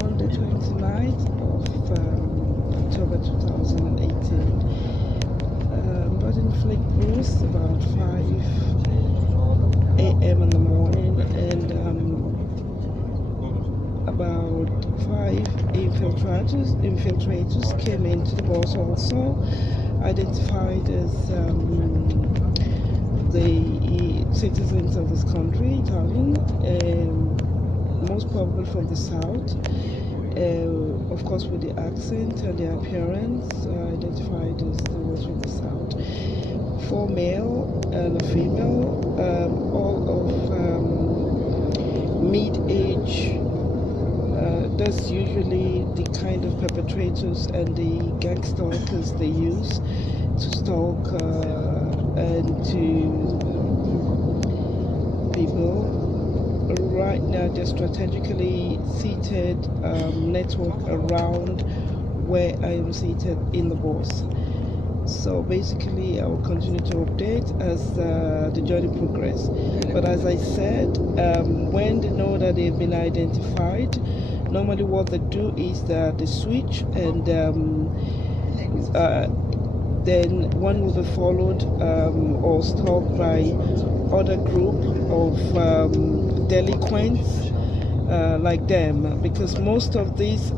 On the 29th of October 2018, Flick Bruce about 5 a.m. in the morning, and about 5 infiltrators came into the bus also, identified as the citizens of this country, Italian, most probably from the south, of course with the accent and the appearance, identified as the ones from the south. 4 male and a female, all of mid-age. That's usually the kind of perpetrators and the gangstalkers they use to stalk and to people. Right now they're strategically seated network around where I am seated in the bus. So basically I will continue to update as the journey progresses. But as I said, when they know that they've been identified, normally what they do is that they switch, and then one will be followed or stalked by other group of delinquents like them, because most of these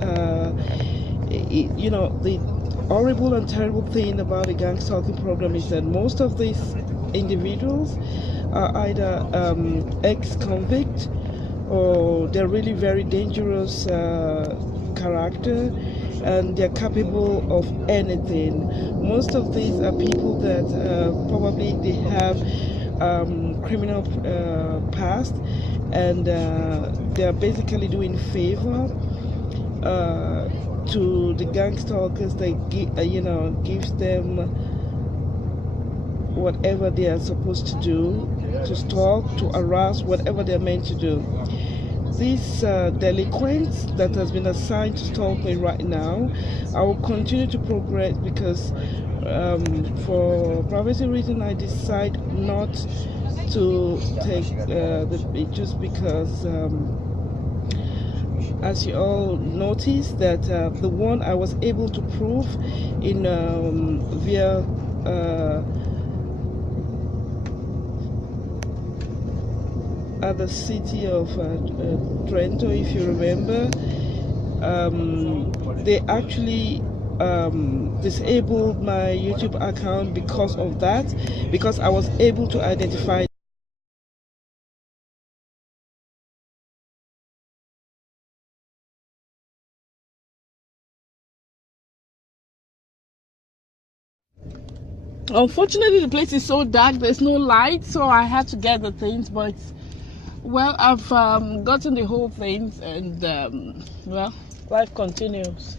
the horrible and terrible thing about the gang stalking program is that most of these individuals are either ex-convict, or they're really very dangerous character, and they're capable of anything. Most of these are people that probably they have criminal past, and they're basically doing favor to the gang stalkers. They gives them whatever they are supposed to do, to stalk, to harass, whatever they're meant to do. These delinquents that has been assigned to stalk me right now, I will continue to progress, because for privacy reason I decide not to take the pictures, because as you all noticed that the one I was able to prove in via at the city of Trento, if you remember, they actually disabled my YouTube account because of that, because I was able to identify. Unfortunately, the place is so dark, there's no light, so I had to get the things, but well, I've gotten the whole thing, and well, life continues.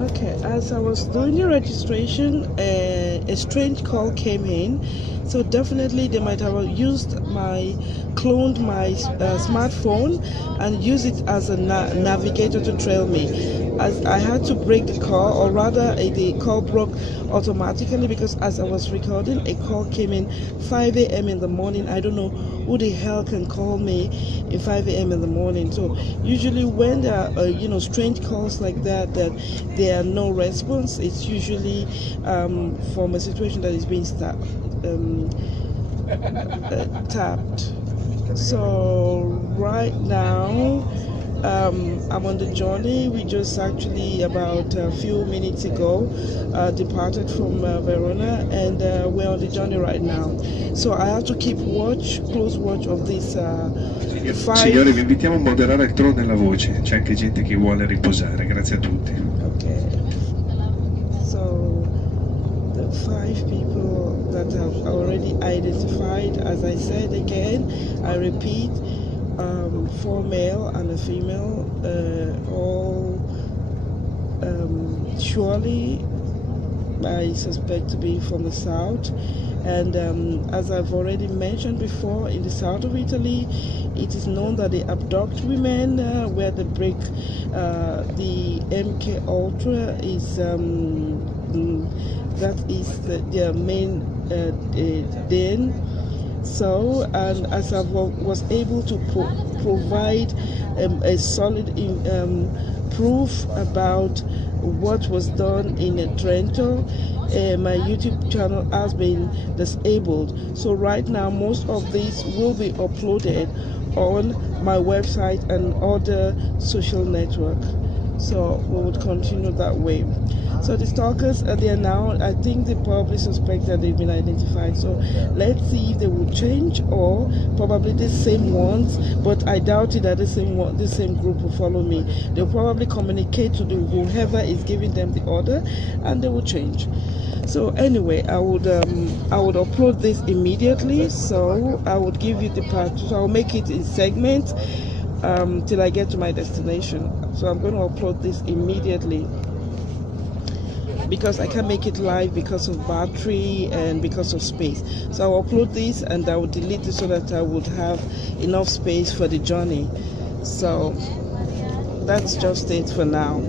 Okay, as I was doing the registration, a strange call came in, so definitely they might have cloned my smartphone and use it as a navigator to trail me. As I had to break the call, or rather the call broke automatically, because as I was recording, a call came in 5 a.m. in the morning. I don't know who the hell can call me at 5 a.m. in the morning. So usually when there are strange calls like that there are no response, it's usually from a situation that is being tapped. So right now I'm on the journey. We just actually about a few minutes ago departed from Verona, and we're on the journey right now. So I have to keep close watch of this Signori, vi invitiamo a moderare il tono della voce, c'è anche gente che vuole riposare, grazie a tutti. Okay. So the 5 people that I've already identified, as I said again, I repeat, 4 male and a female, all surely I suspect to be from the south. And as I've already mentioned before, in the south of Italy, it is known that they abduct women, where they break the MK Ultra is that is their main den. So, and as I was able to provide a solid proof about what was done in Trento, my YouTube channel has been disabled. So right now, most of these will be uploaded on my website and other social network. So we would continue that way. So the stalkers are there now. I think they probably suspect that they've been identified. So let's see if they will change, or probably the same ones. But I doubt it that the same group will follow me. They'll probably communicate to whoever is giving them the order, and they will change. So anyway, I would upload this immediately. So I would give you the part. So I'll make it in segments till I get to my destination. So I'm going to upload this immediately, because I can't make it live because of battery and because of space. So I'll upload this and I will delete it so that I would have enough space for the journey. So that's just it for now.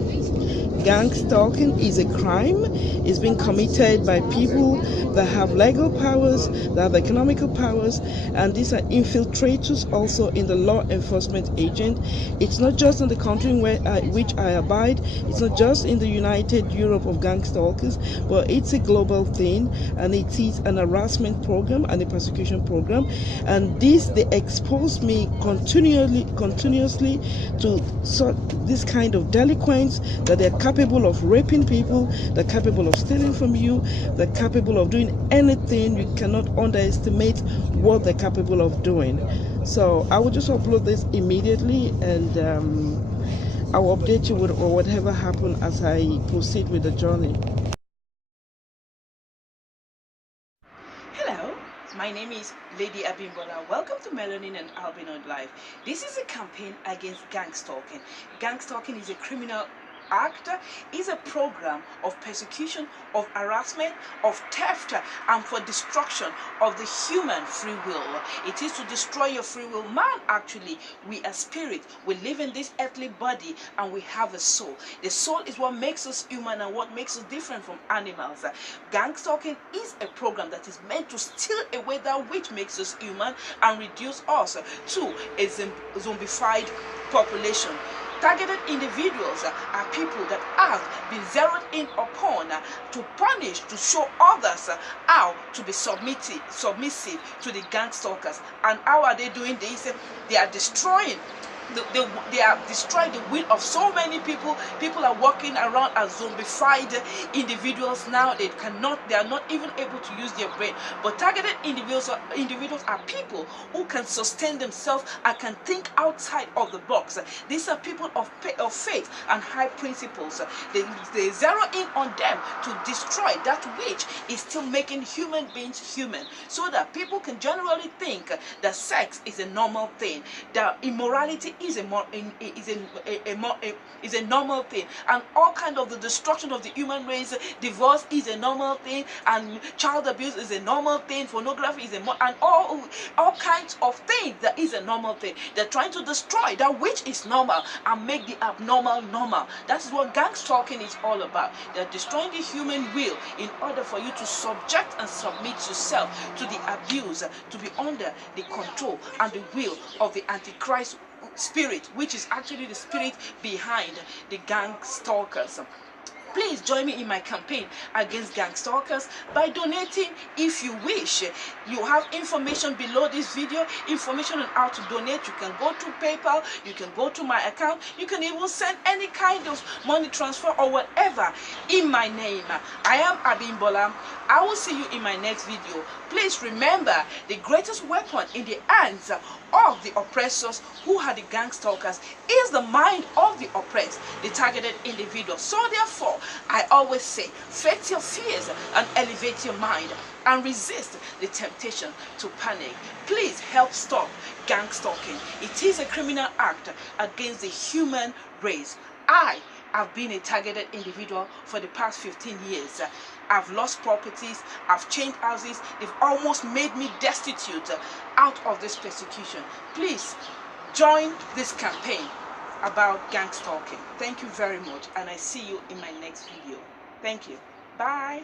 Gang stalking is a crime. It's being committed by people that have legal powers, that have economical powers, and these are infiltrators also in the law enforcement agent. It's not just in the country which I abide. It's not just in the United Europe of gang stalkers, but it's a global thing, and it is an harassment program and a persecution program. And they expose me continuously to this kind of delinquents, that they're capable of raping people, they're capable of stealing from you, they're capable of doing anything. You cannot underestimate what they're capable of doing. So I will just upload this immediately, and I will update you with whatever happens as I proceed with the journey. Hello, my name is Lady Abimbola. Welcome to Melanin and Albino Life. This is a campaign against gang stalking. Gang stalking is a criminal act, is a program of persecution, of harassment, of theft, and for destruction of the human free will. It is to destroy your free will. Man, actually, we are spirit. We live in this earthly body and we have a soul. The soul is what makes us human and what makes us different from animals. Gang stalking is a program that is meant to steal away that which makes us human and reduce us to a zombified population. Targeted individuals are people that have been zeroed in upon to punish, to show others how to be submissive to the gang stalkers. And how are they doing this? They are destroying. They are destroying the will of so many people. People are walking around as zombified individuals now. They are not even able to use their brain. But targeted individuals are people who can sustain themselves and can think outside of the box. These are people of faith and high principles. They zero in on them to destroy that which is still making human beings human, so that people can generally think that sex is a normal thing, that immorality is a normal thing, and all kind of the destruction of the human race. Divorce is a normal thing, and child abuse is a normal thing. Pornography is and all kinds of things that is a normal thing. They're trying to destroy that which is normal and make the abnormal normal. That is what gang stalking is all about. They're destroying the human will in order for you to subject and submit yourself to the abuse, to be under the control and the will of the Antichrist spirit, which is actually the spirit behind the gang stalkers. Please join me in my campaign against gang stalkers by donating if you wish. You have information below this video, information on how to donate. You can go to PayPal, you can go to my account, you can even send any kind of money transfer or whatever in my name. I am Abimbola. I will see you in my next video. Please remember, the greatest weapon in the hands of the oppressors, who are the gang stalkers, is the mind of the oppressed, the targeted individual. So therefore, I always say, face your fears and elevate your mind and resist the temptation to panic. Please help stop gang stalking. It is a criminal act against the human race. I have been a targeted individual for the past 15 years. I've lost properties, I've changed houses, they've almost made me destitute out of this persecution. Please join this campaign about gang stalking. Thank you very much, and I see you in my next video. Thank you. Bye.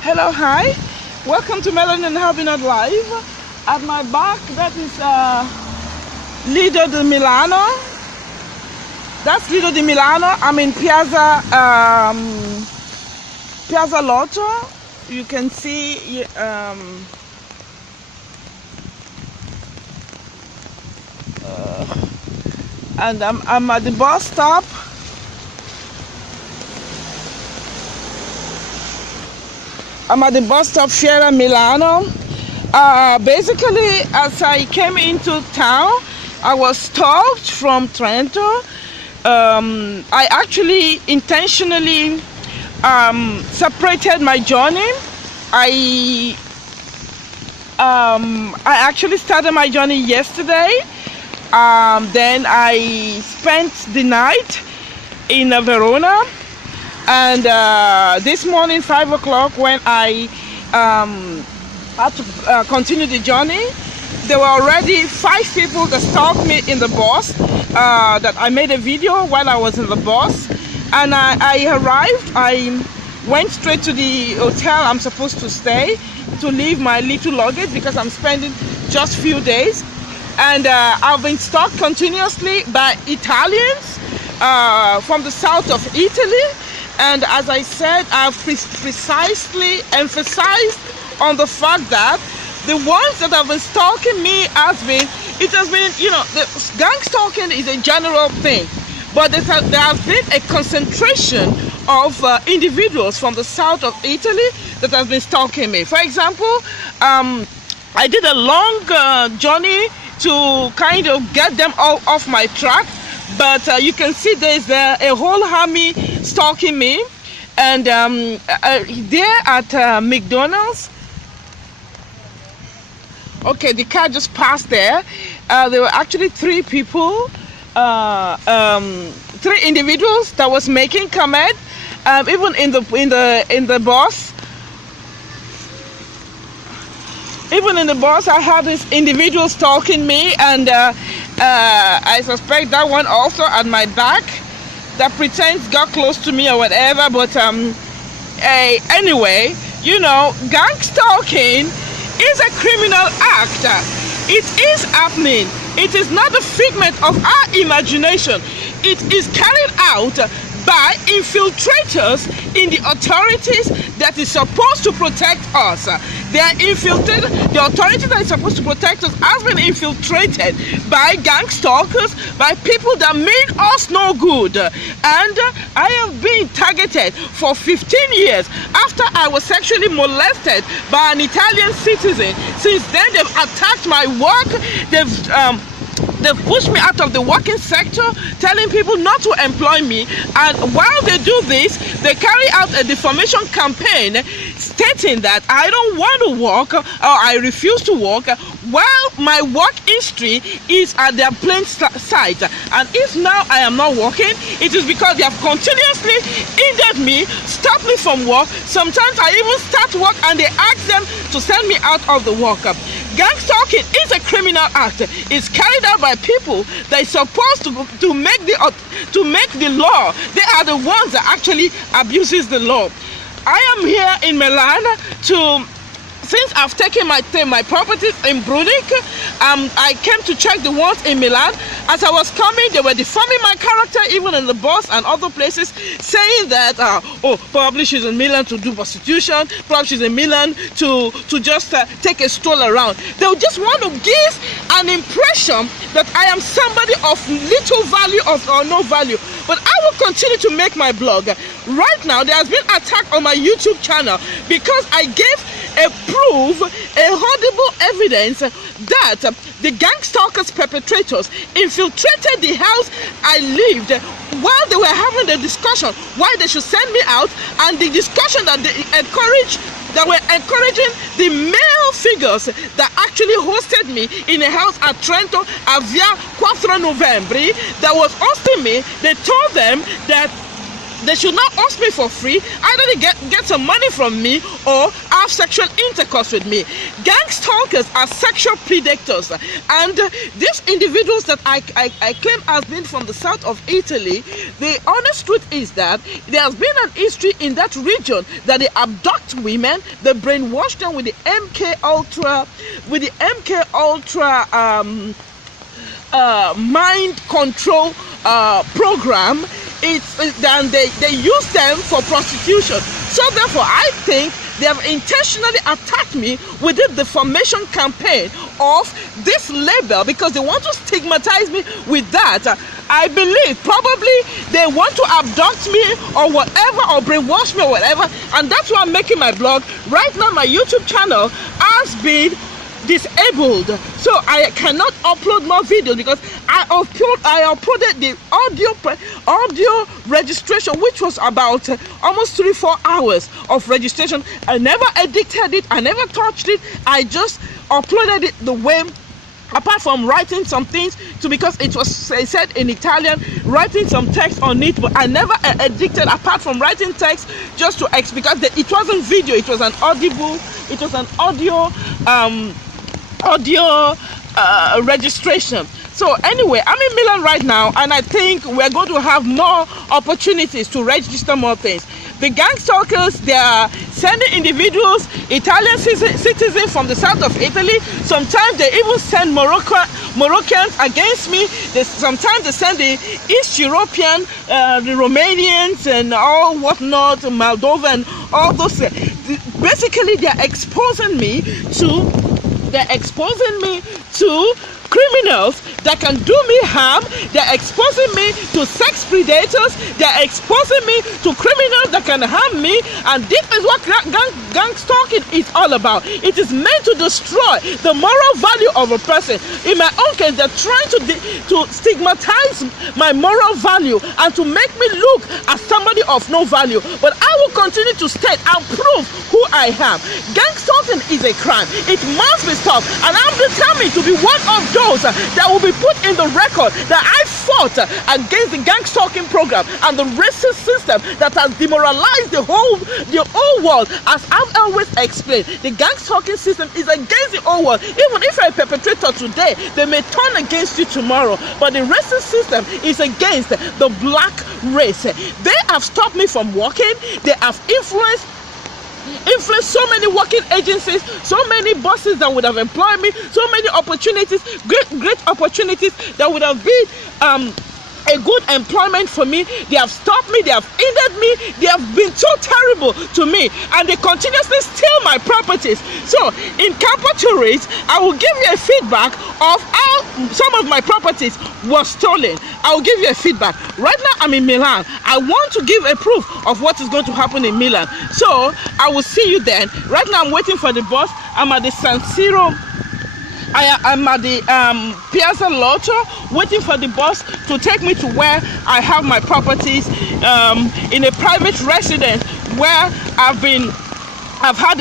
Hello, hi, welcome to Melanin and Albinod Live. At my back, that is Lido di Milano. That's Lido di Milano. I'm in Piazza Lotto. You can see and I'm at the bus stop. I'm at the bus stop Fiera Milano. Basically, as I came into town, I was stalked from Trento. I actually intentionally separated my journey. I actually started my journey yesterday. Then I spent the night in Verona. And this morning, 5 o'clock, when I had to continue the journey, there were already 5 people that stalked me in the bus, that I made a video while I was in the bus. And I arrived, I went straight to the hotel I'm supposed to stay to leave my little luggage because I'm spending just few days. And I've been stalked continuously by Italians from the south of Italy. And as I said, I've precisely emphasized on the fact that the ones that have been stalking me it has been, you know, the gang stalking is a general thing, but there has been a concentration of individuals from the south of Italy that have been stalking me. For example, I did a long journey to kind of get them all off my track. But you can see there's a whole army stalking me. And there at McDonald's, okay, the car just passed there. There were actually 3 people, 3 individuals that was making comment. Even in the bus. Even in the bus, I had this individual stalking me, and I suspect that one also at my back that pretends got close to me or whatever. But anyway, you know, gang stalking is a criminal act. It is happening. It is not a figment of our imagination. It is carried out by infiltrators in the authorities that is supposed to protect us. They are infiltrated. The authority that is supposed to protect us has been infiltrated by gang stalkers, by people that mean us no good. And I have been targeted for 15 years after I was sexually molested by an Italian citizen. Since then, they've attacked my work. They've pushed me out of the working sector, telling people not to employ me. And while they do this, they carry out a defamation campaign stating that I don't want to work or I refuse to work, while my work history is at their plain sight. And if now I am not working, it is because they have continuously hindered me, stopped me from work. Sometimes I even start work and they ask them to send me out of the work. Gang stalking is a criminal act. It's carried out by people that is supposed to make the law. They are the ones that actually abuses the law. I am here in Milan since I've taken my properties in Brunik. I came to check the ones in Milan. As I was coming, they were defaming my character, even in the bus and other places, saying that probably she's in Milan to do prostitution, probably she's in Milan to just take a stroll around. They would just want to give an impression that I am somebody of little value or no value. But I will continue to make my blog. Right now, there has been an attack on my YouTube channel because I gave a horrible evidence that the gangstalkers perpetrators infiltrated the house I lived while they were having the discussion why they should send me out, and the discussion that were encouraging the male figures that actually hosted me in a house at Trento a Via 4 Novembre that was hosting me. They told them that they should not host me for free. Either they get some money from me or have sexual intercourse with me. Gangstalkers are sexual predators, and these individuals that I claim has been from the south of Italy, the honest truth is that there has been an history in that region that they abduct women, they brainwash them with the MK Ultra mind control program. Then they use them for prostitution. So therefore, I think they have intentionally attacked me with the defamation campaign of this label because they want to stigmatize me with that. I believe probably they want to abduct me or whatever, or brainwash me or whatever, and that's why I'm making my blog. Right now, my YouTube channel has been disabled, so I cannot upload more videos because I uploaded the audio registration, which was about almost 3-4 hours of registration. I never edited it, I never touched it, I just uploaded it the way, apart from writing some things because it was said in Italian, writing some text on it, but I never edited apart from writing text just to because it wasn't video, it was an audio registration. So anyway, I'm in Milan right now, and I think we're going to have more opportunities to register more things. The gangstalkers, they are sending individuals, Italian citizens from the south of Italy. Sometimes they even send Moroccans against me. Sometimes they send the East European, the Romanians and all whatnot, Moldova and all those. Basically, they're exposing me to criminals that can do me harm. They're exposing me to sex predators. They're exposing me to criminals that can harm me. And this is what gang stalking is all about. It is meant to destroy the moral value of a person. In my own case, they're trying to stigmatize my moral value and to make me look as somebody of no value. But I will continue to state and prove who I am. Gang stalking is a crime. It must be stopped. And I'm determined to be one of those that will be put in the record that I fought against the gang stalking program and the racist system that has demoralized the whole world. As I've always explained, the gang stalking system is against the whole world. Even if you're a perpetrator today, they may turn against you tomorrow. But the racist system is against the black race. They have stopped me from working. They have influenced so many working agencies, so many bosses that would have employed me, so many opportunities, great opportunities that would have been a good employment for me. They have stopped me, they have hindered me, they have been so terrible to me, and they continuously steal my properties. So in Campo Tourist, I will give you a feedback of how some of my properties were stolen. I will give you a feedback. Right now I'm in Milan. I want to give a proof of what is going to happen in Milan. So I will see you then. Right now I'm waiting for the bus. I'm at the San Siro. I'm at the Piazza Lotto, waiting for the bus to take me to where I have my properties, in a private residence where I've had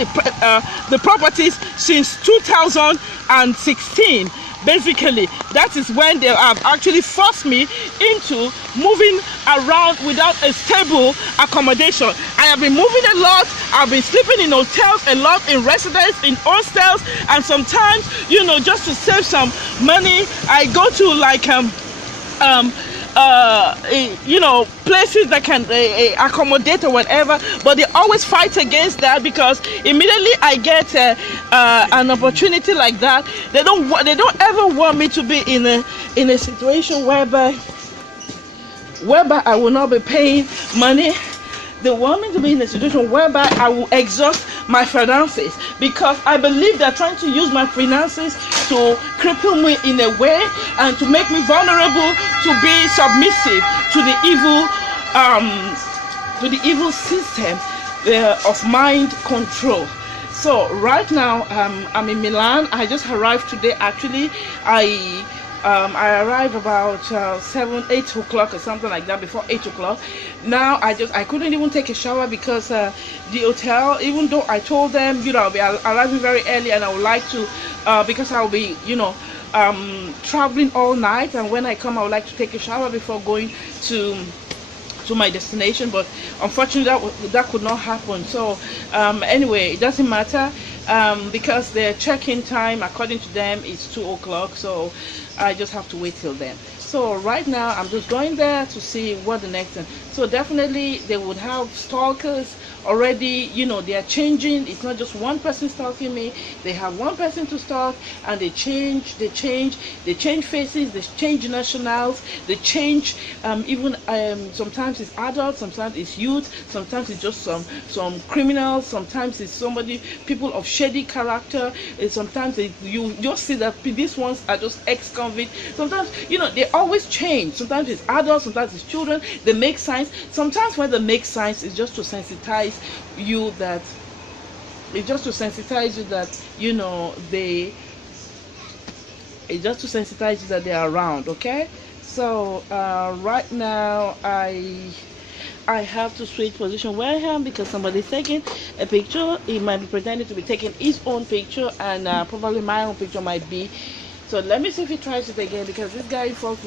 the properties since 2016. Basically, that is when they have actually forced me into moving around without a stable accommodation. I have been moving a lot. I've been sleeping in hotels a lot, in residences, in hostels, and sometimes, just to save some money, I go to like places that can accommodate or whatever, but they always fight against that, because immediately I get an opportunity like that, they don't ever want me to be in a situation whereby I will not be paying money. They want me to be in a situation whereby I will exhaust my finances, because I believe they're trying to use my finances to cripple me in a way and to make me vulnerable to be submissive to the evil system of mind control. So right now I'm in Milan. I just arrived today. Actually, I arrived about 8 o'clock or something like that, before 8 o'clock. Now I couldn't even take a shower, because the hotel, even though I told them, I'll be arriving very early, and I would like to, because I'll be, traveling all night, and when I come I would like to take a shower before going to my destination, but unfortunately that could not happen. So anyway, it doesn't matter, because their check-in time according to them is 2 o'clock, so I just have to wait till then. So right now I'm just going there to see what the next thing. So definitely they would have stalkers already, they are changing. It's not just one person stalking me. They have one person to stalk, and they change faces, they change nationals, they change even sometimes it's adults, sometimes it's youth, sometimes it's just some criminals, sometimes it's people of shady character, and sometimes you just see that these ones are just ex-convict. Sometimes they always change. Sometimes it's adults, sometimes it's children. They make signs. Sometimes when they make signs, it's just to sensitize you that it's just to sensitize you that they are around. Okay, so right now I have to switch position where I am, because somebody's taking a picture. He might be pretending to be taking his own picture, and probably my own picture might be. So let me see if he tries it again, because this guy in front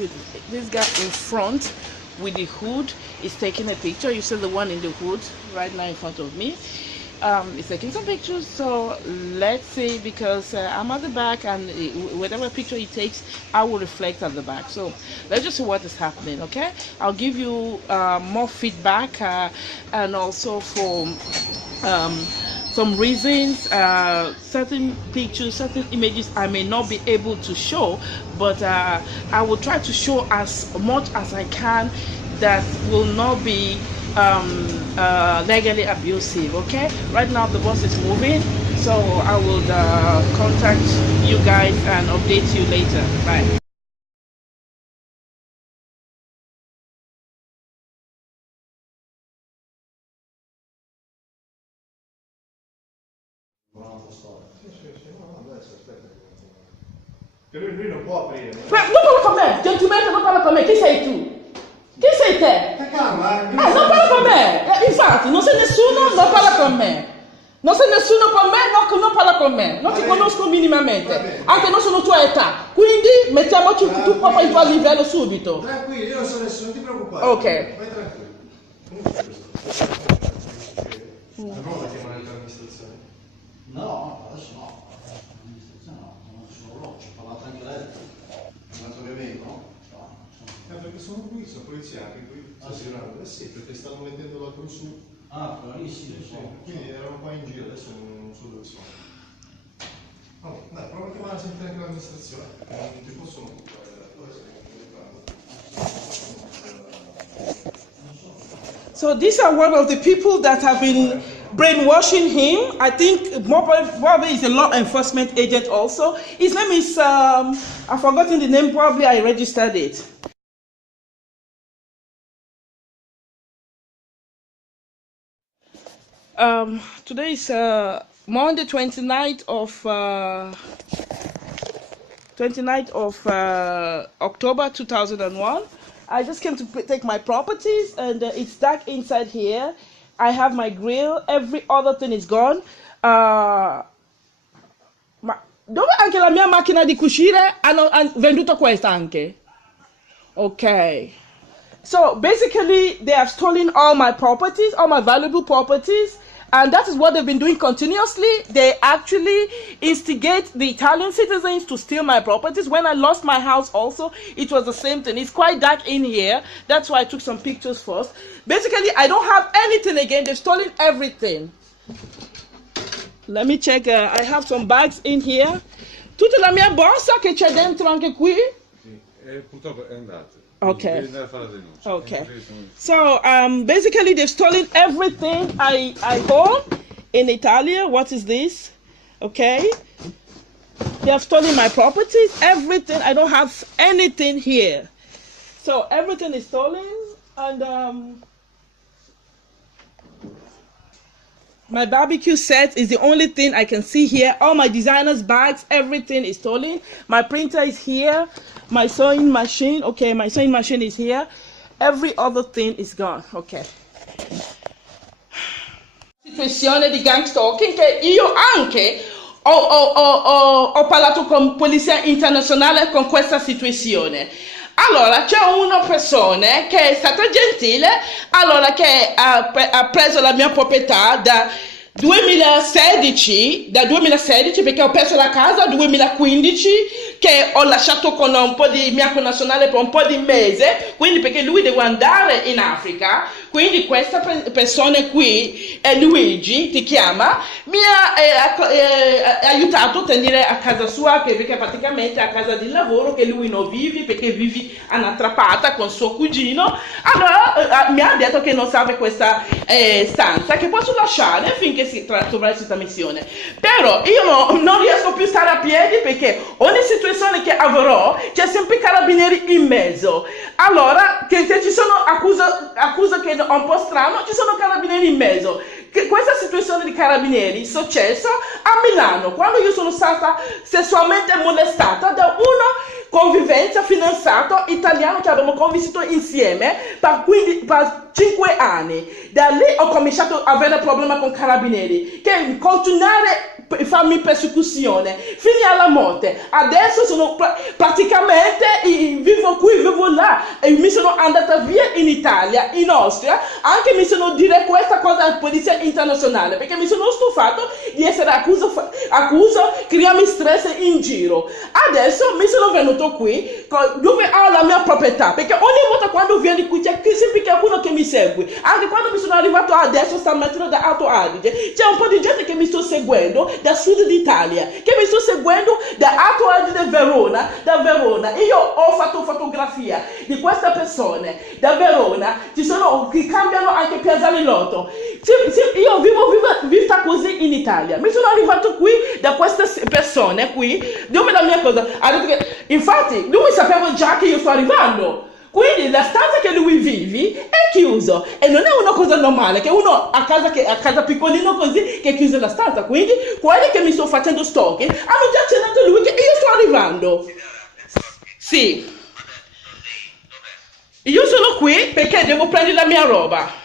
with the hood is taking a picture. You see the one in the hood right now in front of me. He's taking some pictures. So let's see, because I'm at the back, and whatever picture he takes, I will reflect at the back. So let's just see what is happening. Okay, I'll give you more feedback, and also for some reasons, certain pictures, certain images I may not be able to show, but I will try to show as much as I can that will not be legally abusive. Okay, right now the bus is moving, so I will contact you guys and update you later. Bye. Lui non può aprire. Non parla con me, gentilmente non parla con me. Chi sei tu? Chi sei te? Calma, non parla con me. Infatti, non sei nessuno, non parla con me. Non sei nessuno con me, non parla con me. Non ti conosco minimamente. Anche non sono tua età. Quindi mettiamoci tu proprio il tuo livello subito. Tranquillo, io non sono nessuno, non ti preoccupare. Ok. Vai tranquillo. La nuova chiamare l'amministrazione? No, adesso no. L'amministrazione no, non sono loro, ci ho parlato anche lei. Un altro che vengono? Perché sono qui, sono poliziati qui. Sì, perché stanno mettendo la cruz su. Ah, bravissimo. Sì. Quindi erano qua in giro, adesso non so dove sono. Oh, dai, prova a chiamare sempre anche l'amministrazione, non ti possono occupare dove sei. So these are one of the people that have been brainwashing him. I think more probably he's a law enforcement agent also. His name is, I've forgotten the name, probably I registered it. Today is Monday, 29th of October 2001. I just came to take my properties, and it's dark inside here. I have my grill. Every other thing is gone. Dove anche la mia macchina di cucire? Hanno venduto questa anche. Okay. So basically, they have stolen all my properties, all my valuable properties. And that is what they've been doing continuously. They actually instigate the Italian citizens to steal my properties. When I lost my house also, it was the same thing. It's quite dark in here. That's why I took some pictures first. Basically, I don't have anything again. They've stolen everything. Let me check. I have some bags in here. Tutta la mia borsa che c'è dentro anche qui. Purtroppo è andata. Okay. Devi andare a fare la denuncia. Okay. So basically they've stolen everything I own in Italy. What is this? Okay. They have stolen my properties, everything. I don't have anything here. So everything is stolen, and my barbecue set is the only thing I can see here. All my designer's bags, everything is stolen. My printer is here. My sewing machine, okay, my sewing machine is here. Every other thing is gone, okay. Situazione di gangstalking che io anche ho parlato con polizia internazionale con questa situazione. Allora, c'è una persona che è stata gentile, allora che ha preso la mia proprietà da 2016 perché ho perso la casa 2015 che ho lasciato con un po' di mia connazionale per un po' di mese, quindi perché lui deve andare in Africa, quindi questa persona qui, Luigi ti chiama, mi ha aiutato a tenere a casa sua, perché praticamente a casa di lavoro che lui non vive perché vive un'attrappata con suo cugino. Allora mi ha detto che non serve questa stanza, che posso lasciare finché si troverà questa missione, però io non riesco più a stare a piedi perché ogni situazione che avrò c'è sempre carabinieri in mezzo. Allora che se ci sono accuse che è un po' strano, ci sono carabinieri in mezzo. Questa situazione di carabinieri è successa a Milano quando io sono stata sessualmente molestata da una convivenza fidanzato italiano che abbiamo convissuto insieme per 5 anni. Da lì ho cominciato a avere problemi con carabinieri che continuare a farmi persecuzione fino alla morte. Adesso sono praticamente vivo qui, vivo là, e mi sono andata via in Italia, in Austria, anche mi sono dire questa cosa alla polizia internazionale perché mi sono stufato di essere accusato crearmi stress in giro. Adesso mi sono venuto qui dove ho la mia proprietà perché ogni volta quando vieni qui c'è sempre qualcuno che mi segue. Anche quando mi sono arrivato adesso stamattina da Alto Adige c'è un po' di gente che mi sto seguendo da sud d'Italia, che mi sto seguendo da Alto Adige da Verona. Io ho fatto fotografia di queste persone da Verona, ci sono che cambiano anche Piazzale Lotto. Io vivo così in Italia. Mi sono arrivato qui da queste persone qui dove la mia cosa ha detto che, infatti lui sapeva già che io sto arrivando. Quindi la stanza che lui vive è chiusa e non è una cosa normale che uno a casa piccolino così che chiude la stanza. Quindi quelli che mi sto facendo stalking hanno già accennato lui che io sto arrivando. Sì. Io sono qui perché devo prendere la mia roba.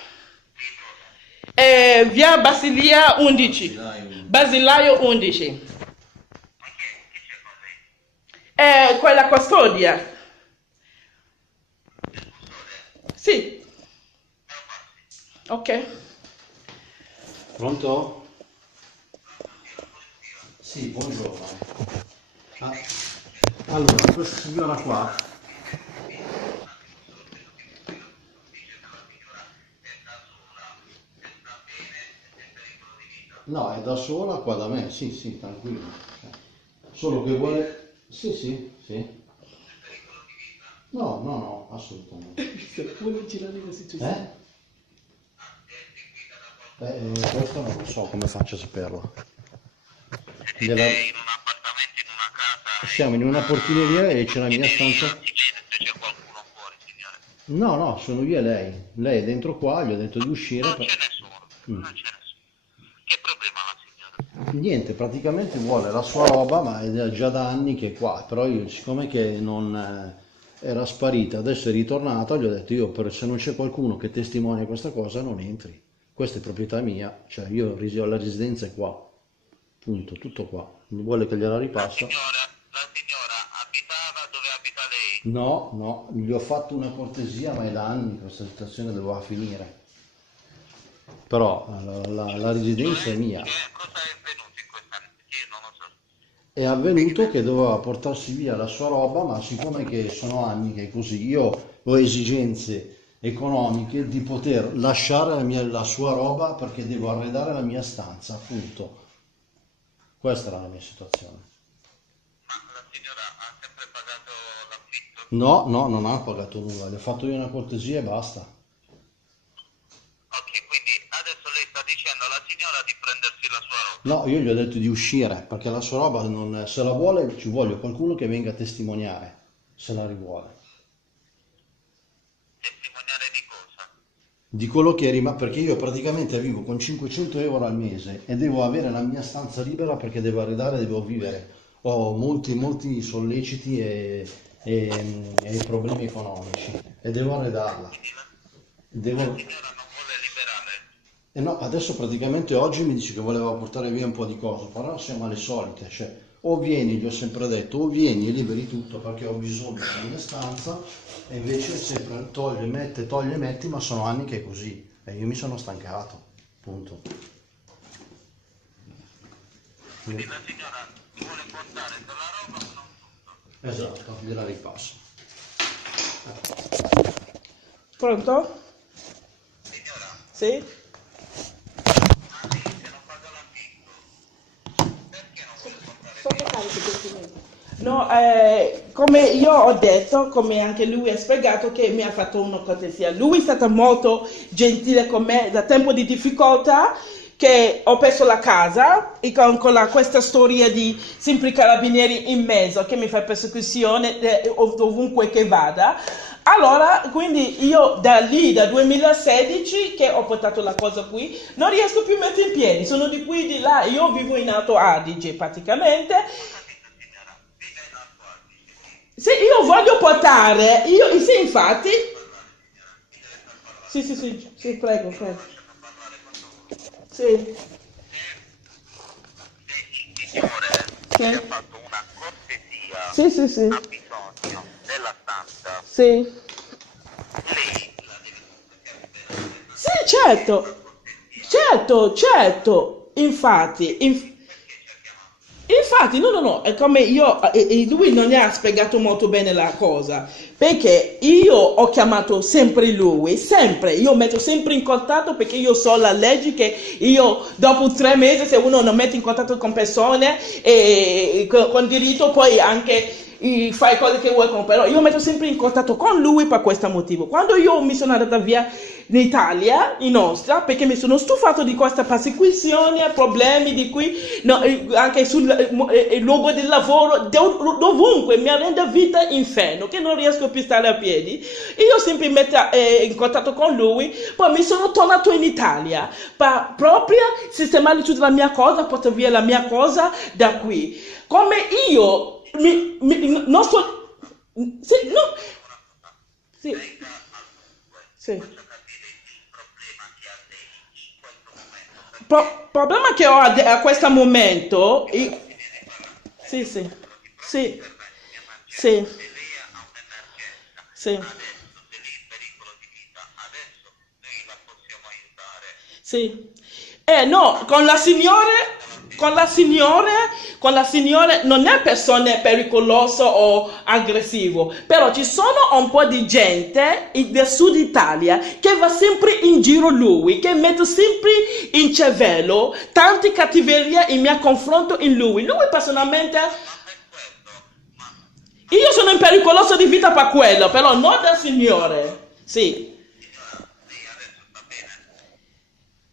Via Basiglai 11. Basilaio 11. Quella custodia. Sì. Ok. Pronto? Sì, buongiorno. Allora, questa signora qua no, è da sola qua da me, sì, tranquillo. Solo che vuole... Sì. No, assolutamente. Vuole girare la situazione. Questo non lo so come faccio a saperlo. Siete in un appartamento, in una casa? Siamo in una portineria e c'è la mia stanza. Se c'è qualcuno fuori, signore. No, sono io e lei. Lei è dentro qua, gli ho detto di uscire. Non c'è nessuno. Che problema ha la signora? Niente, praticamente vuole la sua roba, ma è già da anni che è qua. Però io, siccome che non era sparita, adesso è ritornata, gli ho detto io, se non c'è qualcuno che testimonia questa cosa, non entri. Questa è proprietà mia, cioè io ho la residenza è qua. Punto, tutto qua. Mi vuole che gliela ripasso? La signora abitava dove abita lei? No, gli ho fatto una cortesia, ma è da anni questa situazione doveva finire. però la residenza è mia. Cosa è avvenuto in questa... Io non lo so. È avvenuto che doveva portarsi via la sua roba, ma siccome che sono anni che è così, io ho esigenze economiche di poter lasciare la sua roba perché devo arredare la mia stanza, appunto. Questa era la mia situazione. Ma la signora ha sempre pagato l'affitto? No, no, non ha pagato nulla, le ho fatto io una cortesia e basta. Ok, quindi adesso lei sta dicendo alla signora di prendersi la sua roba. No, io gli ho detto di uscire perché la sua roba non, se la vuole ci voglio qualcuno che venga a testimoniare, se la rivuole. Testimoniare di cosa? Di quello che è rimasto, perché io praticamente vivo con 500 euro al mese e devo avere la mia stanza libera perché devo arredare, devo vivere. Ho molti solleciti e problemi economici e devo arredarla. Devo... La signora non vuole liberare. E no, adesso praticamente oggi mi dice che voleva portare via un po' di cose, però siamo alle solite, cioè o vieni, gli ho sempre detto, o vieni e liberi tutto perché ho bisogno della mia stanza, e invece sempre toglie, metti, ma sono anni che è così e io mi sono stancato, punto. Quindi la signora vuole portare della roba ma non tutto. Esatto, gliela ripasso. Pronto? Signora, Sì? ma lei se non paga l'affitto, perché non vuole portare? No, come io ho detto, come anche lui ha spiegato, che mi ha fatto una cortesia. Lui è stato molto gentile con me da tempo di difficoltà, che ho perso la casa e con questa storia di sempre carabinieri in mezzo che mi fa persecuzione ovunque che vada. Allora, quindi io da lì, da 2016 che ho portato la cosa qui, non riesco più a mettere in piedi, sono di qui di là, io vivo in Alto Adige praticamente. Se io voglio portare, sì, infatti. Sì, prego. Sì. Il signore Sì. ha fatto una cortesia, Sì. ha bisogno della stanza. Sì. Lei la deve... Sì, certo. Infatti, no, è come io, e lui non ne ha spiegato molto bene la cosa, perché io ho chiamato sempre lui, sempre, io metto sempre in contatto perché io so la legge che io dopo 3 mesi se uno non mette in contatto con persone con diritto poi anche fai cose che vuoi con, però io metto sempre in contatto con lui per questo motivo. Quando io mi sono andata via in Italia, in Austria, perché mi sono stufato di questa persecuzione, problemi di qui, no, anche sul luogo del lavoro, dovunque mi rende vita inferno, che non riesco più a stare a piedi. Io sempre metto in contatto con lui, poi mi sono tornato in Italia per proprio sistemare tutta la mia cosa, portare via la mia cosa da qui. Come io non so, sì. Problema che ho a questo momento, sì. Sì. No, con la signora non è persone pericolose o aggressivo, però ci sono un po' di gente del sud Italia che va sempre in giro lui, che mette sempre in cervello tante cattiverie in mio confronto in lui. Lui personalmente, io sono in pericoloso di vita per quello, però non da signore, sì.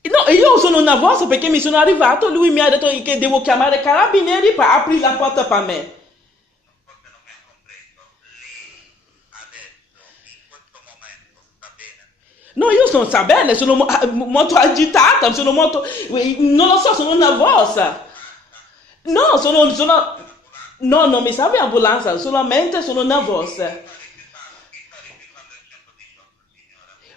No, io sono nervoso perché mi sono arrivato, lui mi ha detto che devo chiamare carabinieri per aprire la porta per me. Forse non mi ha compreso. Lei adesso, in questo momento, sta bene? No, io non sta bene, sono molto agitata, non lo so, sono nervosa. No, no, non mi serve ambulanza, solamente sono nervosa.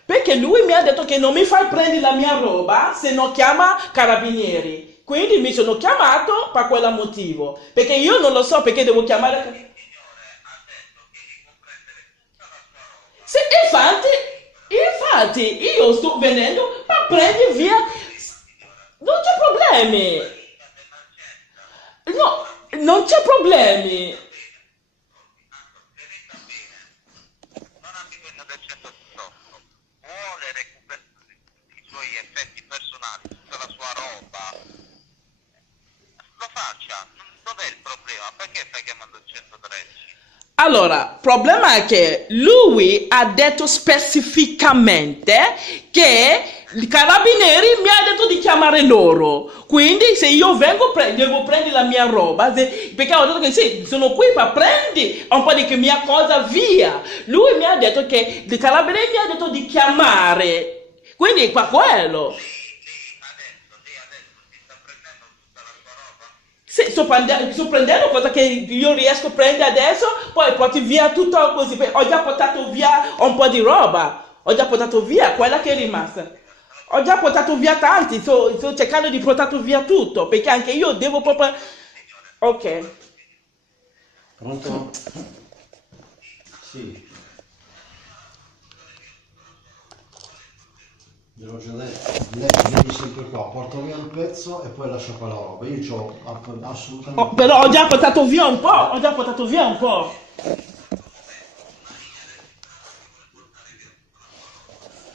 Perché lui mi ha detto che non mi fai prendere la mia roba se non chiama carabinieri. Quindi mi sono chiamato per quel motivo. Perché io non lo so perché devo chiamare. Sì, infatti, Infatti, io sto venendo, ma prendi via, non c'è problemi. No, non c'è problemi. Non ha bisogno del 118, vuole recuperare i suoi effetti personali, tutta la sua roba, lo faccia, dov'è il problema? Perché stai chiamando il 113? Allora, il problema è che lui ha detto specificamente che i carabinieri mi ha detto di chiamare loro. Quindi se io vengo, devo prendere la mia roba, perché ho detto che sì, sono qui per prendere un po' di mia cosa via. Lui mi ha detto che i carabinieri mi ha detto di chiamare. Quindi è qua quello. Adesso ti sta prendendo tutta la sua roba? Sì, sto prendendo cosa che io riesco a prendere adesso, poi porti via tutto così. Ho già portato via un po' di roba, ho già portato via quella che è rimasta. Ho già portato via tanti, sto cercando di portare via tutto, perché anche io devo proprio... Ok. Pronto? Sì. Gliel'ho già detto. Lei viene sempre qua, porta via un pezzo e poi lascia qua la roba. Io c'ho assolutamente... Però ho già portato via un po', ho già portato via un po'.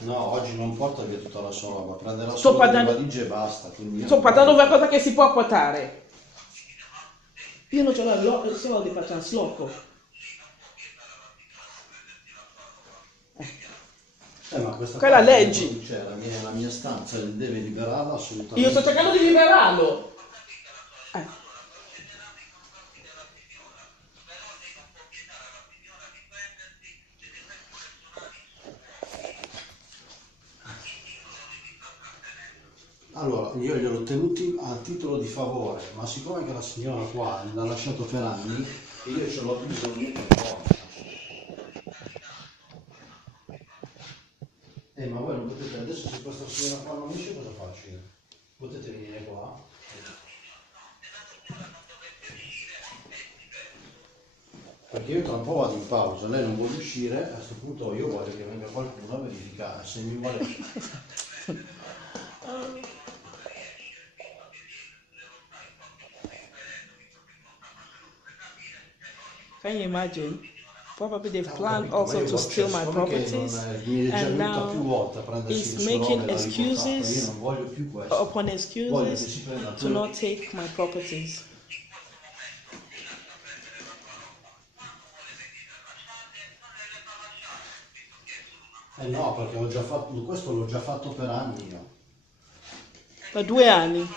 No, oggi non porta via tutta la sua roba, prenderà Sto solo le parlando, valigie e basta. Quindi io sto non parlando voglio- di cosa che si può portare. Io non ce l'ho, solo di fare un slocco. Ma questa Quella qua leggi. Cioè, la mia stanza deve liberarla assolutamente. Io sto cercando di liberarlo. Allora, io gliel'ho tenuti a titolo di favore, ma siccome che la signora qua l'ha lasciato per anni, io ce l'ho bisogno per forza. Ma voi non potete, adesso se questa signora qua non esce cosa faccio io? Potete venire qua? Perché io tra un po' vado in pausa, lei non vuole uscire, a questo punto io voglio che venga qualcuno a verificare se mi vuole... Can you imagine? Probably they've planned Capito, ma also io to steal my siccome che properties, mi è già and venuta più now volte a prendersi he's le sue robe making e l'ha riportato, io excuses non voglio più questo. upon Voglio che excuses si prenda to quello... not take my properties. Eh no, perché ho già fatto, questo l'ho già fatto per anni io. Per 2 anni.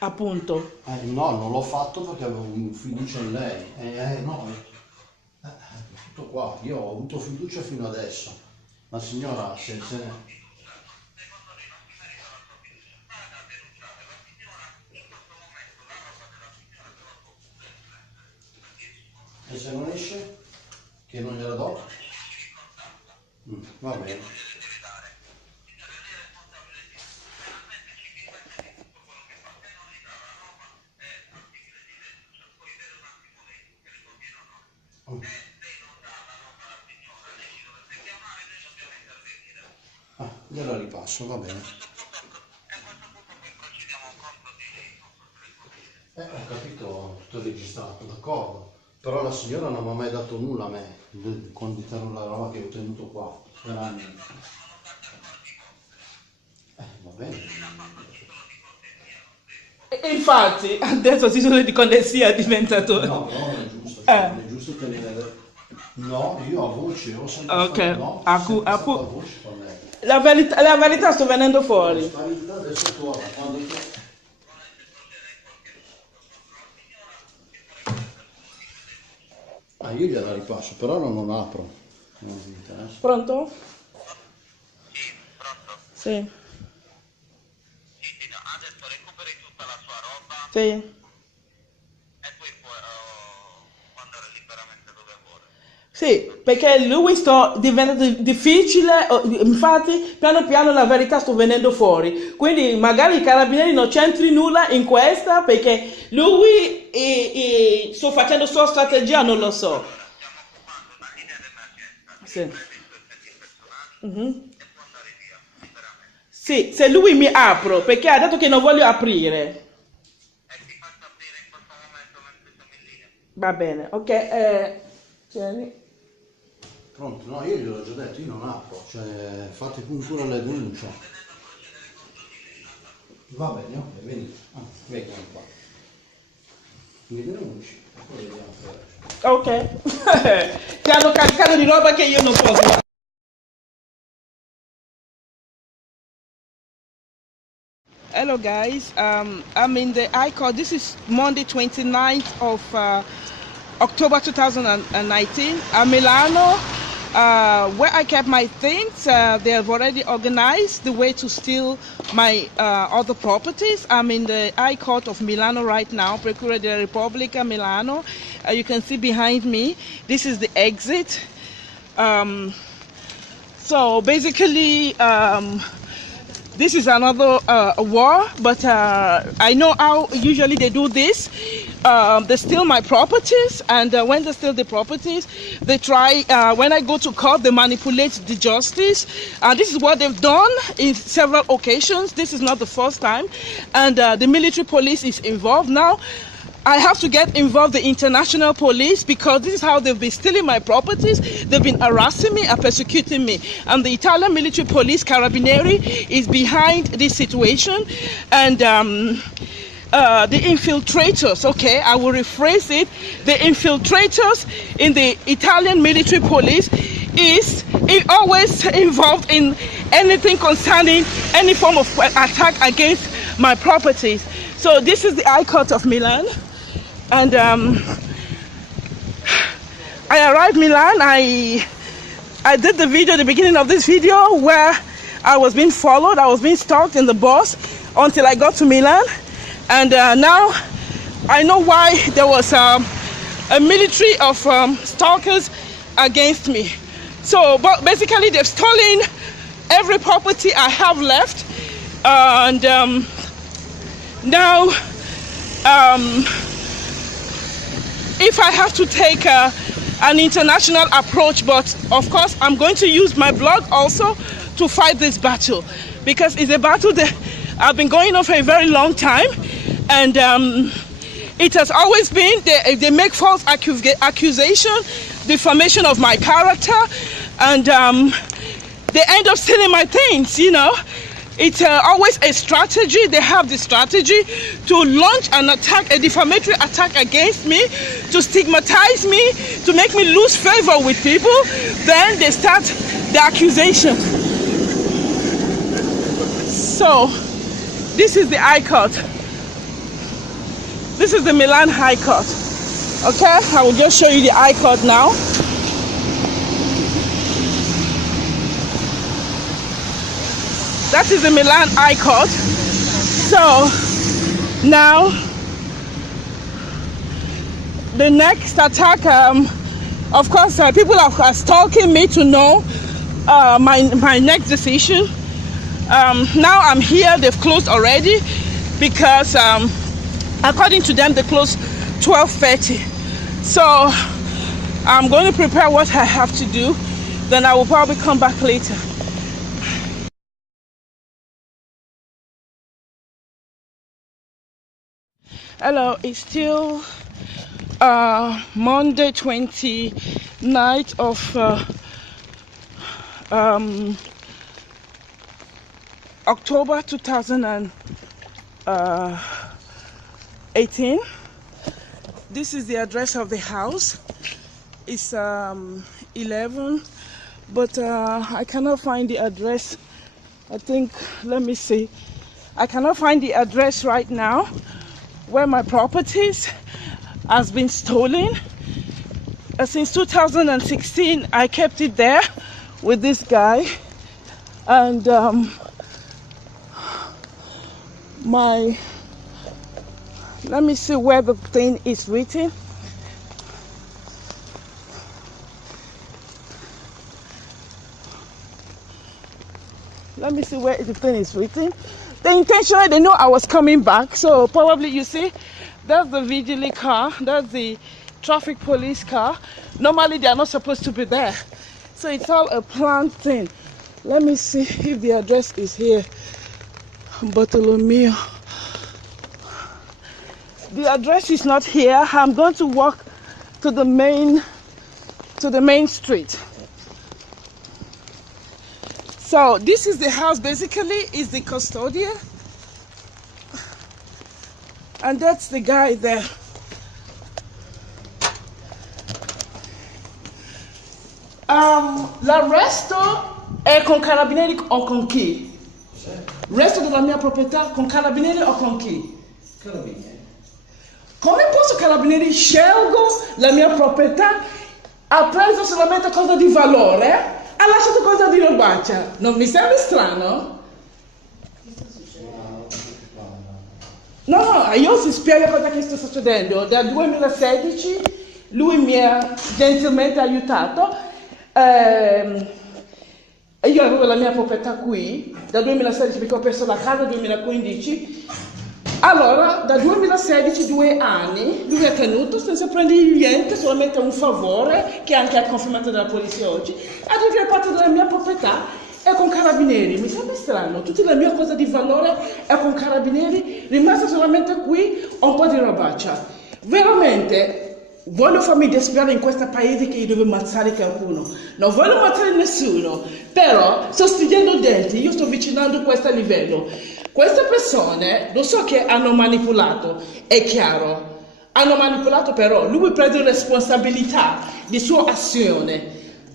Appunto. No, non l'ho fatto perché avevo fiducia in lei. No, tutto qua. Io ho avuto fiducia fino adesso. La signora se ne... E se non esce? Che non gliela do? Va bene. Gliela ripasso, va bene. Ho capito, tutto registrato, d'accordo. Però la signora non mi ha mai dato nulla a me, quando c'era la roba che ho tenuto qua per anni. Va bene. E infatti, adesso si sono di quando sia diventato... No, però non è giusto, cioè, non è giusto tenere... No, io a voce, ho sempre Ok, no, sempre stato a voce con lei. la verità sto venendo fuori. La verità adesso torna, quando... io gliela ripasso, però non apro. Non mi interessa. Pronto? Sì, pronto? Sì. Sì, no, adesso recuperi tutta la sua roba Sì. e poi può andare liberamente dove vuole. Sì, perché lui sta diventando difficile, infatti piano piano la verità sta venendo fuori, quindi magari i carabinieri non c'entri nulla in questa perché lui sto facendo sua strategia, non lo so. Stiamo occupando una linea d'emergenza che Sì. prende i suoi effetti personali e può andare via liberamente. Sì, se lui mi apro, perché ha detto che non voglio aprire. E ti faccio aprire in questo momento mentre siamo in linea. Va bene, ok, tieni. Pronto? No, io gliel'ho già detto, io non apro, cioè fate puntura alle denunce. Va bene, ok, venite. Vengono qua. Mi denunci, e poi vediamo se... Ok, ti hanno caricato di roba che io non posso. Hello guys, I'm in the High Court. This is Monday 29th of October 2019. I'm Milano, where I kept my things. They have already organized the way to steal my other properties. I'm in the High Court of Milano right now, Procura della Repubblica Milano. You can see behind me, this is the exit. So basically, this is another war, but I know how usually they do this. They steal my properties, and when they steal the properties, they try, when I go to court, they manipulate the justice. This is what they've done in several occasions. This is not the first time, and the military police is involved now. I have to get involved, the international police, because this is how they've been stealing my properties. They've been harassing me and persecuting me. And the Italian military police, Carabinieri, is behind this situation. And the infiltrators, okay, I will rephrase it. The infiltrators in the Italian military police is always involved in anything concerning any form of attack against my properties. So this is the High Court of Milan. And I arrived Milan. I did the video, the beginning of this video, where I was being followed, I was being stalked in the bus until I got to Milan. And now I know why there was a military of stalkers against me. So but basically they've stolen every property I have left. And now if I have to take an international approach, but of course I'm going to use my blog also to fight this battle, because it's a battle that I've been going on for a very long time, and it has always been, they make false accusation, defamation of my character, and they end up stealing my things, you know. It's always a strategy. They have the strategy to launch an attack, a defamatory attack against me, to stigmatize me, to make me lose favor with people. Then they start the accusation. So, this is the High Court. This is the Milan High Court. Okay, I will just show you the High Court now. That is the Milan High Court. So now the next attack, of course, people are stalking me to know my next decision. Now I'm here, they've closed already, because according to them they closed 12:30. So I'm going to prepare what I have to do, then I will probably come back later. Hello, it's still Monday 29th of October 2018. This is the address of the house. It's 11, but I cannot find the address. I think, let me see. I cannot find the address right now where my properties has been stolen. Since 2016 I kept it there with this guy, and let me see where the thing is written. Let me see where the thing is written. They intentionally, they know I was coming back, so probably you see, that's the vigil car, that's the traffic police car. Normally they are not supposed to be there. So it's all a planned thing. Let me see if the address is here. Bartolomeo. The address is not here. I'm going to walk to the main street. So this is the house, basically, is the custodian. And that's the guy there. L'arresto è con carabinieri o con chi? Resto della mia proprietà con carabinieri o con chi? Carabinieri. Come posso carabinieri scelgo la mia proprietà? Ha preso solamente cosa di valore? Ha lasciato cosa di robaccia? Non mi sembra strano? No, io si spiega cosa che sta succedendo. Dal 2016 lui mi ha gentilmente aiutato. Io avevo la mia proprietà qui dal 2016 perché ho perso la casa nel 2015. Allora, dal 2016, 2 anni, lui è tenuto senza prendere niente, solamente un favore, che anche ha confermato dalla polizia oggi, a dire che parte della mia proprietà è con carabinieri. Mi sembra strano, tutta la mia cosa di valore è con carabinieri, rimasta solamente qui un po' di robaccia. Veramente, voglio farmi desperare in questo paese che io devo ammazzare qualcuno. Non voglio ammazzare nessuno, però sto stringendo i denti, io sto avvicinando questo livello. Queste persone, lo so che hanno manipolato, è chiaro, hanno manipolato, però lui prende responsabilità di sua azione,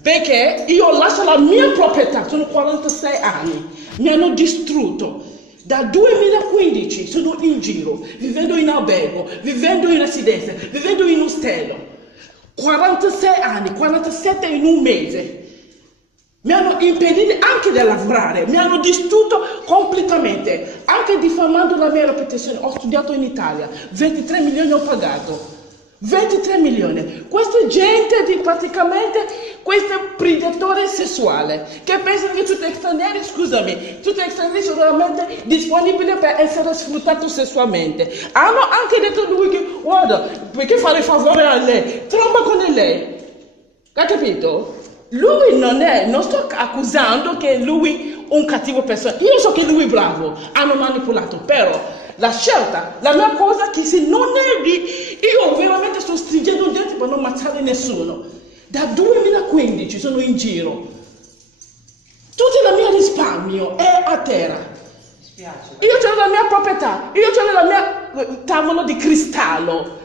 perché io lascio la mia proprietà, sono 46 anni, mi hanno distrutto. Dal 2015 sono in giro, vivendo in albergo, vivendo in residenza, vivendo in ostello. 46 anni, 47 in un mese. Mi hanno impedito anche di lavorare, mi hanno distrutto completamente, anche diffamando la mia reputazione. Ho studiato in Italia, 23 milioni ho pagato. 23 milioni. Questa gente praticamente, questo predatore sessuale, che pensano che tutti gli stranieri, scusami, tutti gli stranieri sono veramente disponibili per essere sfruttati sessualmente. Hanno anche detto lui che, guarda, perché fare favore a lei? Tromba con lei. Ha capito? Lui non sto accusando che lui è un cattivo persona. Io so che lui è bravo, hanno manipolato, però la scelta, la mia cosa che se non è lì, io veramente sto stringendo i denti per non ammazzare nessuno. Dal 2015 sono in giro. Tutto il mio risparmio è a terra. Io ho la mia proprietà, io ho la mia tavola di cristallo.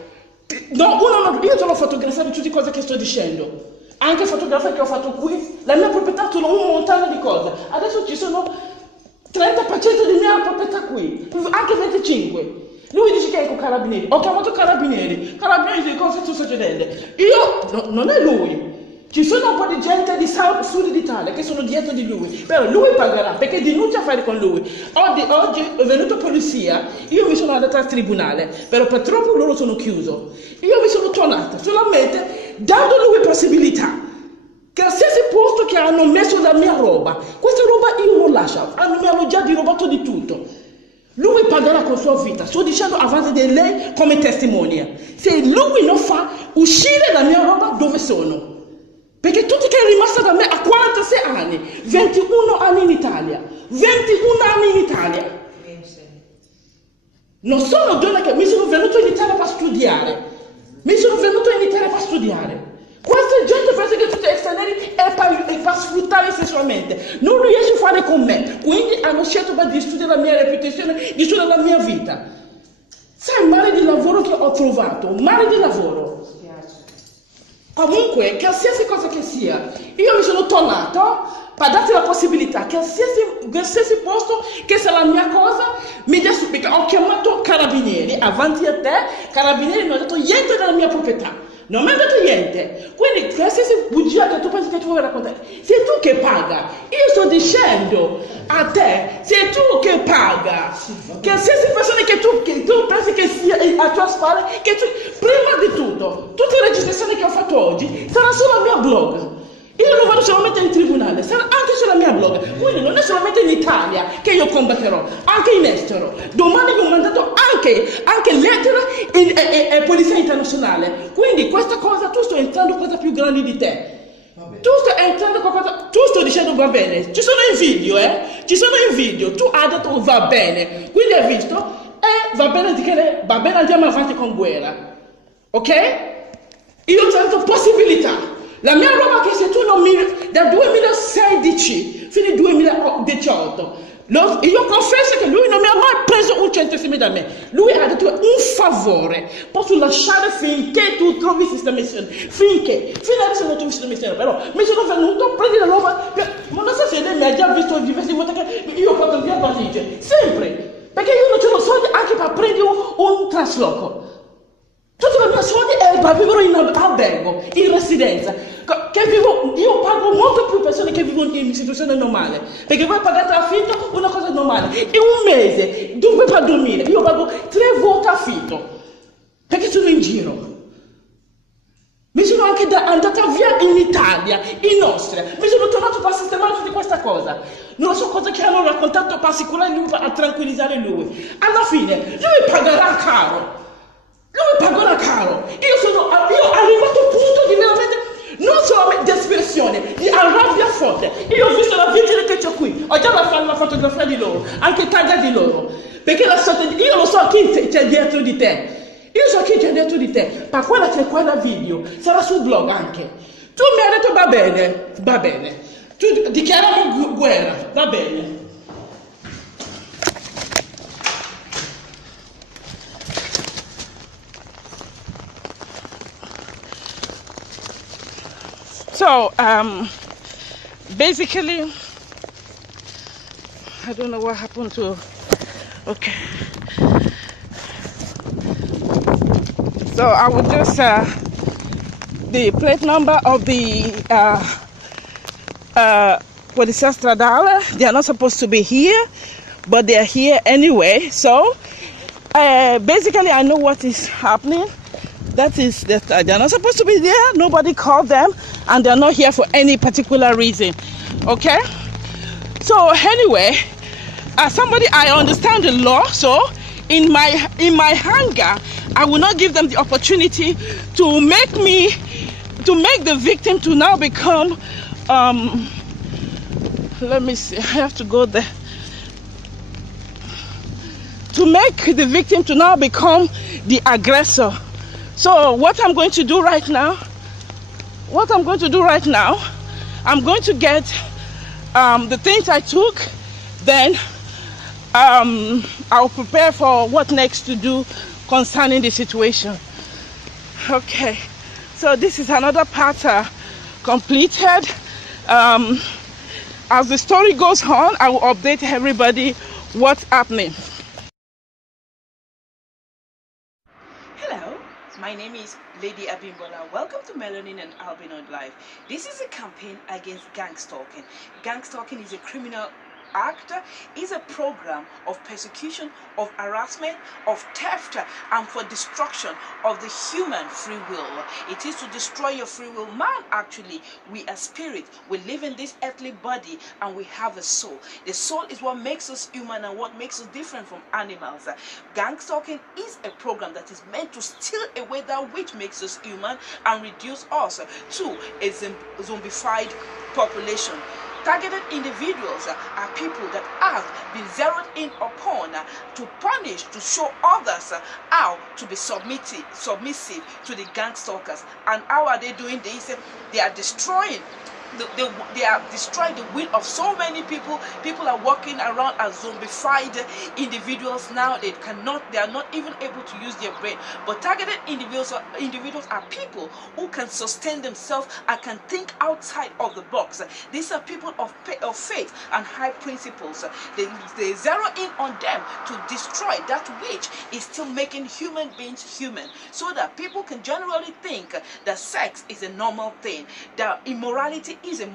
No, io te l'ho fotografato tutte le cose che sto dicendo. Anche fotografie che ho fatto qui, la mia proprietà sono un montano di cose. Adesso ci sono 30% di mia proprietà qui, anche 25%. Lui dice che è con carabinieri. Ho chiamato carabinieri. Carabinieri dice cosa sta succedendo. Io, non è lui. Ci sono un po' di gente di sud d'Italia che sono dietro di lui. Però lui pagherà perché denuncia a fare con lui. Oggi è venuta polizia. Io mi sono andata al tribunale. Però purtroppo loro sono chiuso. Io mi sono tornata solamente dando lui possibilità. Qualsiasi posto che hanno messo la mia roba. Questa roba io non lascio. Mi hanno già dirobato di tutto. Lui pagherà con sua vita, sto dicendo avanti di lei come testimone. Se lui non fa uscire la mia roba dove sono, perché tutto che è rimasto da me a 46 anni, 21 anni in Italia, 21 anni in Italia. Non sono donna che mi sono venuto in Italia per studiare, Questa gente pensa che tutti gli stranieri è per sfruttare sessualmente, non riesce a fare con me, quindi hanno scelto per distruggere la mia reputazione, distruggere la mia vita. Sai il mare di lavoro che ho trovato, mare di lavoro. Comunque, qualsiasi cosa che sia, io mi sono tornato per darti la possibilità, qualsiasi posto che sia la mia cosa, mi dia subito. Ho chiamato carabinieri avanti a te, carabinieri non hanno detto niente della mia proprietà. Non mi ha detto niente. Quindi qualsiasi bugia che tu pensi che tu vuoi raccontare, sei tu che paga. Io sto dicendo a te, sei tu che paga. Qualsiasi persona che tu pensi che sia a tua spalla, che tu, prima di tutto, tutte le registrazioni che ho fatto oggi sarà solo al mio blog. Io lo vado solamente in tribunale, sarà anche sulla mia blog, quindi non è solamente in Italia che io combatterò, anche in estero. Domani vi ho mandato anche lettere e polizia internazionale. Quindi questa cosa, tu stai entrando cosa più grande di te. Tu stai entrando qualcosa, tu stai dicendo va bene, ci sono in video, ci sono in video, tu hai detto va bene, quindi hai visto, va bene, andiamo avanti con guerra, ok? Io ho dato possibilità. La mia roba che se tu non mi... dal 2016 fino al 2018, io confesso che lui non mi ha mai preso un centesimo da me. Lui ha detto un favore. Posso lasciare finché tu trovi sistemazione. Finché. Fino adesso non trovi sistemazione. Però mi sono venuto, prendi la roba. Ma non so se lei mi ha già visto diverse volte che io porto via valigie. Sempre. Perché io non ho soldi anche per prendere un trasloco. Tutti i miei soldi vivono in albergo, in residenza. Io pago molto più persone che vivono in situazione normale. Perché voi pagate affitto, una cosa normale. In un mese, dove per dormire? Io pago 3 volte affitto. Perché sono in giro. Mi sono anche andata via in Italia, in Austria. Mi sono tornato per sistemare tutta questa cosa. Non so cosa che hanno raccontato per assicurare lui, a tranquillizzare lui. Alla fine, lui pagherà caro. Lui pagherà caro. Io arrivato al punto di veramente, non solamente di espressione, di rabbia forte. Io ho visto la Vergine che c'è qui. Ho già fatto la fotografia di loro, anche taglia di loro. Perché io lo so chi c'è dietro di te. Io so chi c'è dietro di te. Ma quella c'è qua da video, sarà sul blog anche. Tu mi hai detto va bene. Tu dichiariamo guerra, va bene. So, basically, I don't know what happened to, okay. So I will just, the plate number of the Polizia Stradale, they are not supposed to be here, but they are here anyway. So, basically I know what is happening. That is that they're not supposed to be there. Nobody called them, and they're not here for any particular reason. Okay. So anyway, as somebody, I understand the law. So in my anger, I will not give them the opportunity to make the victim to now become. Let me see. I have to go there. To make the victim to now become the aggressor. So what I'm going to do right now, I'm going to get the things I took, then I'll prepare for what next to do concerning the situation. Okay, so this is another part completed. As the story goes on, I will update everybody what's happening. My name is Lady Abimbola. Welcome to Melanin and Albinoid Life. This is a campaign against gangstalking. Gangstalking is a criminal act, is a program of persecution, of harassment, of theft, and for destruction of the human free will. It is to destroy your free will. Man, actually, we are spirit. We live in this earthly body and we have a soul. The soul is what makes us human and what makes us different from animals. Gangstalking is a program that is meant to steal away that which makes us human and reduce us to a zombified population. Targeted individuals are people that have been zeroed in upon to punish, to show others how to be submissive to the gangstalkers. And how are they doing this? They are destroying. They are destroying the will of so many people. People are walking around as zombified individuals now. They are not even able to use their brain. But targeted individuals are people who can sustain themselves and can think outside of the box. These are people of faith and high principles. They zero in on them to destroy that which is still making human beings human, so that people can generally think that sex is a normal thing, that immorality is a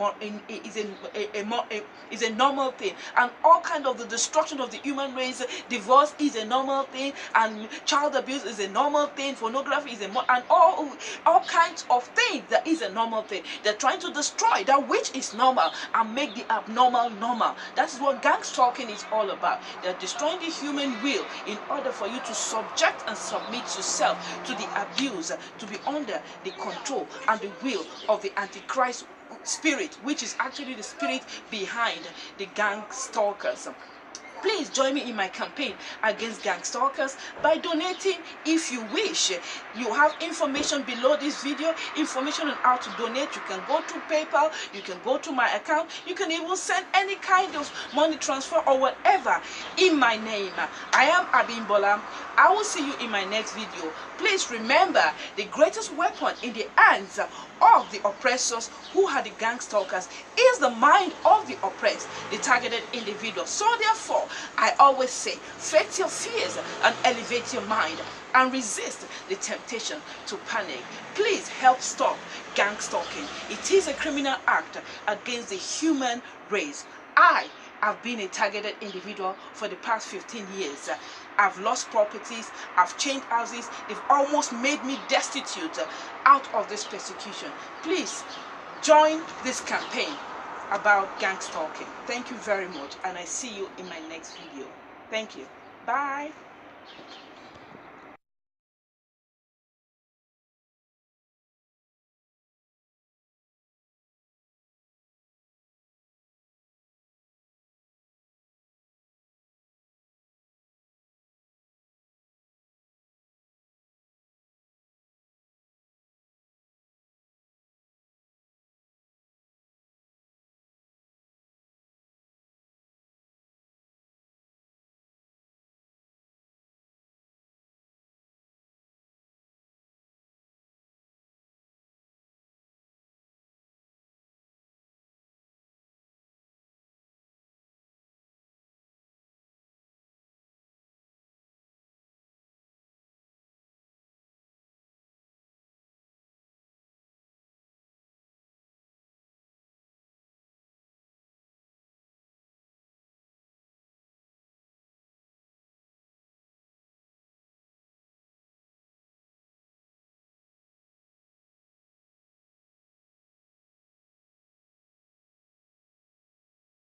normal thing, and all kind of the destruction of the human race, divorce is a normal thing, and child abuse is a normal thing, pornography is and all kinds of things that is a normal thing. They're trying to destroy that which is normal and make the abnormal normal. That's what gang stalking is all about. They're destroying the human will in order for you to subject and submit yourself to the abuse, to be under the control and the will of the Antichrist spirit, which is actually the spirit behind the gang stalkers. Please join me in my campaign against gang stalkers by donating if you wish. You have information below this video, information on how to donate. You can go to PayPal, you can go to my account, you can even send any kind of money transfer or whatever in my name. I am Abimbola. I will see you in my next video. Please remember, the greatest weapon in the hands of the oppressors, who are the gang stalkers, is the mind of the oppressed, the targeted individual. So therefore, I always say, face your fears and elevate your mind and resist the temptation to panic. Please help stop gang stalking. It is a criminal act against the human race. I have been a targeted individual for the past 15 years. I've lost properties, I've changed houses, they've almost made me destitute out of this persecution. Please join this campaign about gang stalking. Thank you very much, and I see you in my next video. Thank you. Bye.